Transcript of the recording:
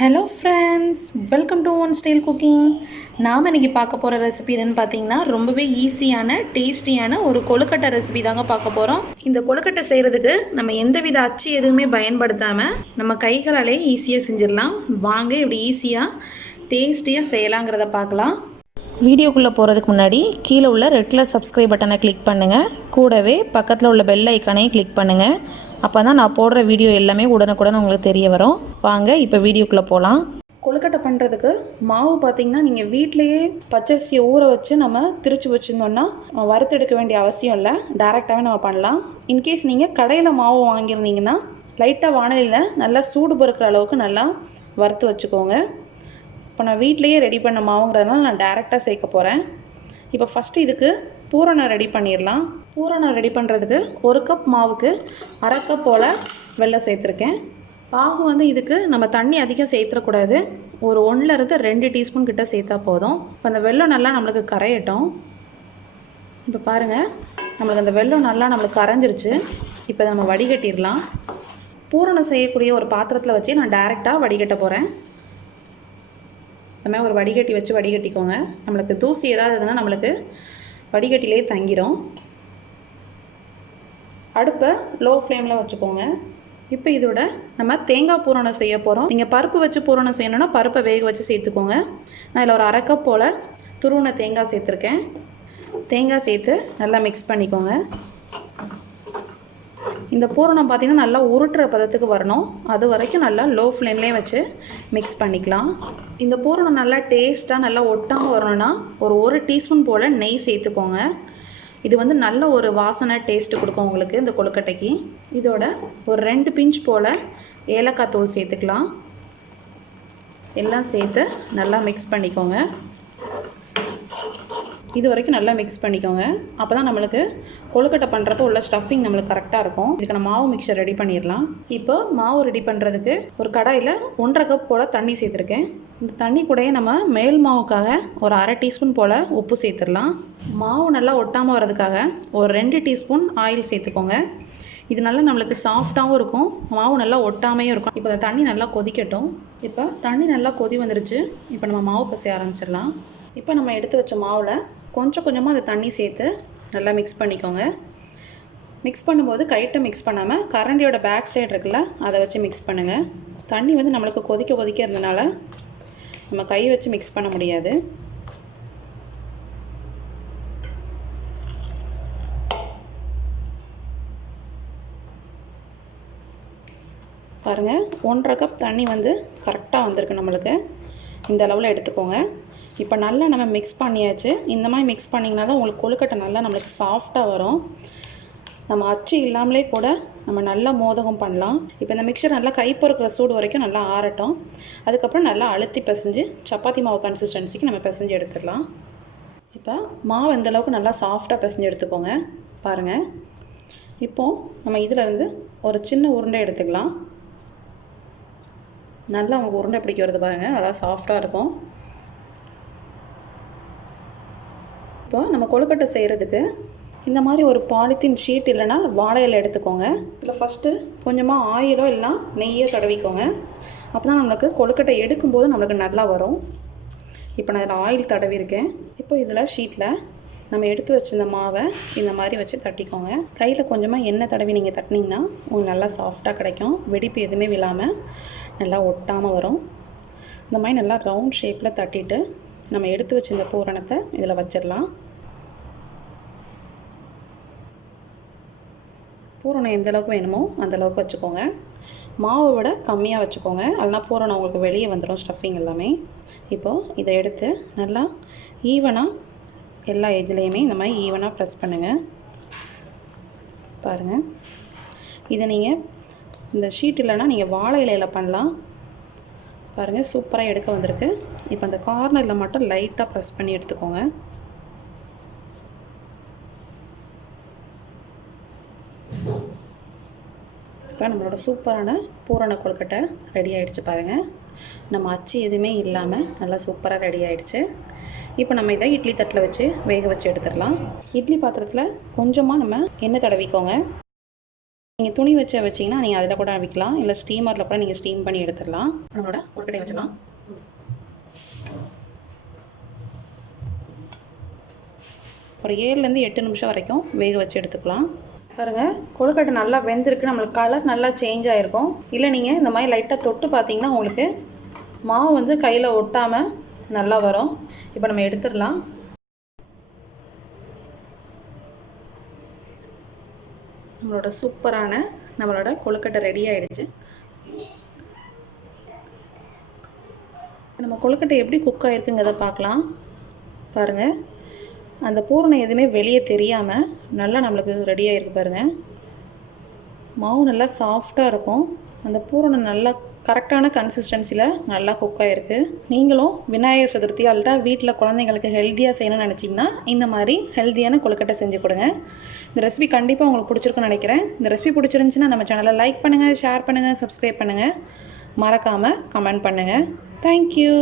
Hello friends, welcome to one style cooking. நாம் இன்றைக்கி பார்க்க போகிற ரெசிபி என்னென்னு பார்த்தீங்கன்னா ரொம்பவே ஈஸியான டேஸ்டியான ஒரு கொழுக்கட்டை ரெசிபி தாங்க பார்க்க போகிறோம். இந்த கொழுக்கட்டை செய்கிறதுக்கு நம்ம எந்தவித அச்சு எதுவுமே பயன்படுத்தாமல் நம்ம கைகளாலே ஈஸியாக செஞ்சிடலாம். வாங்க இப்படி ஈஸியாக டேஸ்டியாக செய்யலாங்கிறத பார்க்கலாம். வீடியோக்குள்ளே போகிறதுக்கு முன்னாடி கீழே உள்ள ரெட் கலர் சப்ஸ்கிரைப் பட்டனை கிளிக் பண்ணுங்கள். கூடவே பக்கத்தில் உள்ள பெல் ஐக்கானையும் கிளிக் பண்ணுங்கள். அப்போ தான் நான் போடுற வீடியோ எல்லாமே உடனுக்குடன் உங்களுக்கு தெரிய வரும். வாங்க இப்போ வீடியோக்குள்ளே போகலாம். கொழுக்கட்டை பண்ணுறதுக்கு மாவு பார்த்திங்கன்னா நீங்கள் வீட்டிலையே பச்சரிசியை ஊற வச்சு நம்ம திரிச்சு வச்சுருந்தோன்னா வறுத்தெடுக்க வேண்டிய அவசியம் இல்லை. டேரெக்டாகவே நம்ம பண்ணலாம். இன்கேஸ் நீங்கள் கடையில் மாவு வாங்கியிருந்தீங்கன்னா லைட்டாக வானலியில் நல்லா சூடு பொறுக்கிற அளவுக்கு நல்லா வறுத்து வச்சுக்கோங்க. இப்போ நான் வீட்லேயே ரெடி பண்ண மாவுங்கிறதுனால நான் டேரெக்டாக சேர்க்க போகிறேன். இப்போ ஃபஸ்ட்டு இதுக்கு பூரணம் ரெடி பண்ணிடலாம். பூரணம் ரெடி பண்ணுறதுக்கு 1 கப் மாவுக்கு 1/2 கப் போல் வெல்லம் சேர்த்துருக்கேன். பாகு வந்து இதுக்கு நம்ம தண்ணி அதிகம் சேர்த்துடக்கூடாது. ஒரு 1லேருந்து 2 டீஸ்பூன் கிட்ட சேர்த்தா போதும். இப்போ அந்த வெல்லம் நல்லா நம்மளுக்கு கரையட்டும். இப்போ பாருங்கள், நம்மளுக்கு அந்த வெல்லம் நல்லா நம்மளுக்கு கரைஞ்சிருச்சு. இப்போ நம்ம வடிகட்டிடலாம். பூரணம் செய்யக்கூடிய ஒரு பாத்திரத்தில் வச்சு நான் டேரெக்டாக வடிகட்ட போகிறேன். இந்த மாதிரி ஒரு வடிகட்டி வச்சு வடிகட்டிக்கோங்க. நம்மளுக்கு தூசி ஏதாவது இருந்ததுன்னா நம்மளுக்கு வடிகட்டிலே தங்கிடும். அடுப்பை லோ ஃப்ளேமில் வச்சுக்கோங்க. இப்போ இதோட நம்ம தேங்காய் பூரணம் செய்ய போகிறோம். நீங்கள் பருப்பு வச்சு பூரணம் செய்யணுன்னா பருப்பை வேக வச்சு சேர்த்துக்கோங்க. நான் இதில் ஒரு 1/2 கப் போல் துருவின தேங்காய் சேர்த்துருக்கேன். தேங்காய் சேர்த்து நல்லா மிக்ஸ் பண்ணிக்கோங்க. இந்த பூரணம் பார்த்திங்கன்னா நல்லா உருட்டுற பதத்துக்கு வரணும். அது வரைக்கும் நல்லா லோ ஃப்ளேம்லேயே வச்சு மிக்ஸ் பண்ணிக்கலாம். இந்த பூரணம் நல்லா டேஸ்ட்டாக நல்லா ஒட்டாமல் வரணும்னா ஒரு டீஸ்பூன் போல் நெய் சேர்த்துக்கோங்க. இது வந்து நல்ல ஒரு வாசனை டேஸ்ட்டு கொடுக்கும் உங்களுக்கு இந்த கொழுக்கட்டைக்கு. இதோட ஒரு 2 பிஞ்ச் போல் ஏலக்காய் தூள் சேர்த்துக்கலாம். எல்லாம் சேர்த்து நல்லா மிக்ஸ் பண்ணிக்கோங்க. இது வரைக்கும் நல்லா மிக்ஸ் பண்ணிக்கோங்க. அப்போ தான் நம்மளுக்கு கொழுக்கட்டை பண்ணுறப்போ உள்ள ஸ்டஃபிங் நம்மளுக்கு கரெக்டாக இருக்கும். இதுக்கு நான் மாவு மிக்சர் ரெடி பண்ணிடலாம். இப்போ மாவு ரெடி பண்ணுறதுக்கு ஒரு கடாயில் 1/2 கப் போல் தண்ணி சேர்த்துருக்கேன். இந்த தண்ணி கூடயே நம்ம மேல் மாவுக்காக ஒரு 1/2 டீஸ்பூன் போல் உப்பு சேர்த்துடலாம். மாவு நல்லா ஒட்டாமல் வரதுக்காக ஒரு 2 டீஸ்பூன் ஆயில் சேர்த்துக்கோங்க. இது நல்லா நம்மளுக்கு சாஃப்டாகவும் இருக்கும், மாவு நல்லா ஒட்டாமையும் இருக்கும். இப்போ இந்த தண்ணி நல்லா கொதிக்கட்டும். இப்போ தண்ணி நல்லா கொதி வந்துருச்சு. இப்போ நம்ம மாவு பசைய ஆரம்பிச்சிடலாம். இப்போ நம்ம எடுத்து வச்ச மாவில் கொஞ்சம் கொஞ்சமாக அந்த தண்ணி சேர்த்து நல்லா மிக்ஸ் பண்ணிக்கோங்க. மிக்ஸ் பண்ணும்போது கைட்டை மிக்ஸ் பண்ணாமல் கரண்டியோட பேக் சைடு இருக்குல்ல அதை வச்சு மிக்ஸ் பண்ணுங்கள். தண்ணி வந்து நம்மளுக்கு கொதிக்க இருந்தனால நம்ம கை வச்சு மிக்ஸ் பண்ண முடியாது. பாருங்கள், 1/2 கப் தண்ணி வந்து கரெக்டாக வந்திருக்கு நம்மளுக்கு. இந்த அளவில் எடுத்துக்கோங்க. இப்போ நல்லா நம்ம மிக்ஸ் பண்ணியாச்சு. இந்த மாதிரி மிக்ஸ் பண்ணிங்கன்னா தான் உங்களுக்கு கொழுக்கட்டை நல்லா நம்மளுக்கு சாஃப்டாக வரும். நம்ம அச்சு இல்லாமலே கூட நம்ம நல்லா மோதகம் பண்ணலாம். இப்போ இந்த மிக்சர் நல்லா கை பொறுக்கிற சூடு வரைக்கும் நல்லா ஆறட்டும். அதுக்கப்புறம் நல்லா அழுத்தி பிசைஞ்சு சப்பாத்தி மாவு கன்சிஸ்டன்சிக்கு நம்ம பிசைஞ்சு எடுத்துடலாம். இப்போ மாவு இந்த அளவுக்கு நல்லா சாஃப்டாக பிசைஞ்சு எடுத்துக்கோங்க. பாருங்கள், இப்போது நம்ம இதிலேருந்து ஒரு சின்ன உருண்டை எடுத்துக்கலாம். நல்லா உங்களுக்கு உருண்டை பிடிக்க வருது பாருங்கள், அதான் சாஃப்டாக இருக்கும். இப்போ நம்ம கொழுக்கட்டை செய்கிறதுக்கு இந்த மாதிரி ஒரு பாலித்தீன் ஷீட் இல்லைனா வாழை இலை எடுத்துக்கோங்க. இதில் ஃபஸ்ட்டு கொஞ்சமாக ஆயிலோ இல்லைனா நெய்யோ தடவிக்கோங்க. அப்போ தான் நம்மளுக்கு கொழுக்கட்டை எடுக்கும்போது நம்மளுக்கு நல்லா வரும். இப்போ நான் இதில் ஆயில் தடவிருக்கேன். இப்போ இதில் ஷீட்டில் நம்ம எடுத்து வச்சிருந்த மாவை இந்த மாதிரி வச்சு தட்டிக்கோங்க. கையில் கொஞ்சமாக எண்ணெய் தடவி நீங்கள் தட்டினீங்கன்னா உங்களுக்கு நல்லா சாஃப்டாக கிடைக்கும். வெடிப்பு எதுவுமே விழாமல் நல்லா ஒட்டாமல் வரும். இந்த மாதிரி நல்லா ரவுண்ட் ஷேப்பில் தட்டிட்டு நம்ம எடுத்து வச்சிருந்த பூரணத்தை இதில் வச்சிடலாம். பூரணம் எந்த அளவுக்கு வேணுமோ அந்தளவுக்கு வச்சுக்கோங்க. மாவை விட கம்மியாக வச்சுக்கோங்க, அதெல்லாம் பூரணம் உங்களுக்கு வெளியே வந்துடும் ஸ்டஃபிங் எல்லாமே. இப்போது இதை எடுத்து நல்லா ஈவனாக எல்லா எஜ்லேயுமே இந்த மாதிரி ஈவனாக ப்ரெஸ் பண்ணுங்கள். பாருங்கள், இதை நீங்கள் இந்த ஷீட் இல்லைன்னா நீங்கள் வாழை இலையில் பண்ணலாம். பாருங்கள், சூப்பராக எடுக்க வந்திருக்கு. இப்போ அந்த கார்னரில் மட்டும் லைட்டாக ப்ரெஸ் பண்ணி எடுத்துக்கோங்க. இப்போ நம்மளோட சூப்பரான பூரண கொழுக்கட்டை ரெடி ஆகிடுச்சு. பாருங்கள், நம்ம அச்சு எதுவுமே இல்லாமல் நல்லா சூப்பராக ரெடி ஆகிடுச்சு. இப்போ நம்ம இதை இட்லி தட்டில் வச்சு வேக வச்சு எடுத்துடலாம். இட்லி பாத்திரத்தில் கொஞ்சமாக நம்ம எண்ணெய் தடவிக்கோங்க. நீங்கள் துணி வச்சிங்கன்னா நீங்கள் அதில் கூட வைக்கலாம், இல்லை ஸ்டீமரில் கூட நீங்கள் ஸ்டீம் பண்ணி எடுத்துடலாம். நம்மளோட கொழுக்கட்டையை வச்சிடலாம். ஒரு 7லேருந்து 8 நிமிஷம் வரைக்கும் வேக வச்சு எடுத்துக்கலாம். பாருங்கள், கொழுக்கட்டை நல்லா வெந்திருக்கு, நம்மளுக்கு கலர் நல்லா சேஞ்ச் ஆகிருக்கும். இல்லை நீங்கள் இந்த மாதிரி லைட்டாக தொட்டு பார்த்தீங்கன்னா உங்களுக்கு மாவு வந்து கையில் ஒட்டாமல் நல்லா வரும். இப்போ நம்ம எடுத்துடலாம். நம்மளோட சூப்பரான நம்மளோட கொழுக்கட்டை ரெடி ஆகிடுச்சு. நம்ம கொழுக்கட்டை எப்படி குக் ஆகிருக்குங்கிறத பார்க்கலாம். பாருங்கள், அந்த பூரணம் எதுவுமே வெளியே தெரியாமல் நல்லா நம்மளுக்கு ரெடி ஆகிருக்கு. பாருங்கள், மாவு நல்லா சாஃப்டாக இருக்கும். அந்த பூரணம் நல்லா கரெக்டான கன்சிஸ்டன்சியில் நல்லா குக் ஆகிருக்கு. நீங்களும் விநாயகர் சதுர்த்தி அல்லட்டா வீட்டில் குழந்தைங்களுக்கு ஹெல்த்தியாக செய்யணும்னு நினச்சிங்கன்னா இந்த மாதிரி ஹெல்த்தியான கொழுக்கட்டை செஞ்சு கொடுங்க. இந்த ரெசிபி கண்டிப்பாக உங்களுக்கு பிடிச்சிருக்குன்னு நினைக்கிறேன். இந்த ரெசிபி பிடிச்சிருந்துச்சின்னா நம்ம சேனலை லைக் பண்ணுங்கள், ஷேர் பண்ணுங்கள், சப்ஸ்கிரைப் பண்ணுங்கள், மறக்காமல் கமெண்ட் பண்ணுங்கள். தேங்க்யூ.